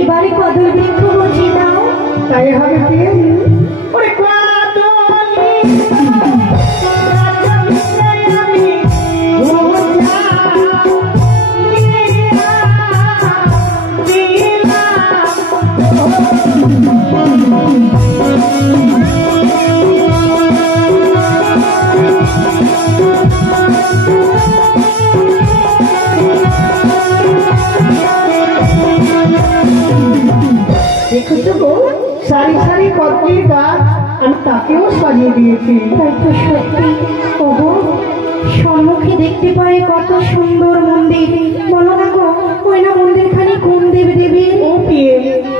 এবারে কদর বৃক্ষ বসিয়ে দাও, তাই হবে সারি সারি কদমের গাছ আমি তাকেও সাজিয়ে দিয়েছি। তাই তো সত্যি ওগো, সম্মুখে দেখতে পাই কত সুন্দর মন্দির। বলো না গো, ওই না মন্দির খানি কোন দেব দেবী? ও পিয়ে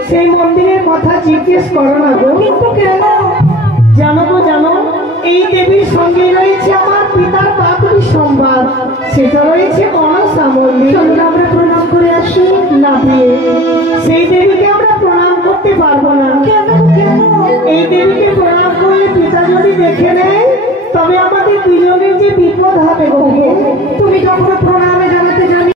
সেই মন্দিরের কথা জিজ্ঞেস করো না গো। কিন্তু কেন জানো গো, জানো এই দেবীর সঙ্গে রয়েছে আমার পিতার পাতুরি সম্ভার, সেটা রয়েছে মনসা মন্দির। আমরা প্রণাম করে আসি। না পিয়ে সেই দেবীকে আমরা প্রণাম করতে পারবো না। কেন কেন? এই দেবীকে প্রণাম করলে পিতা যদি দেখে নেয় তবে আমাদের দুজনের যে বিপদ হবে গো। তুমি যখন প্রণামে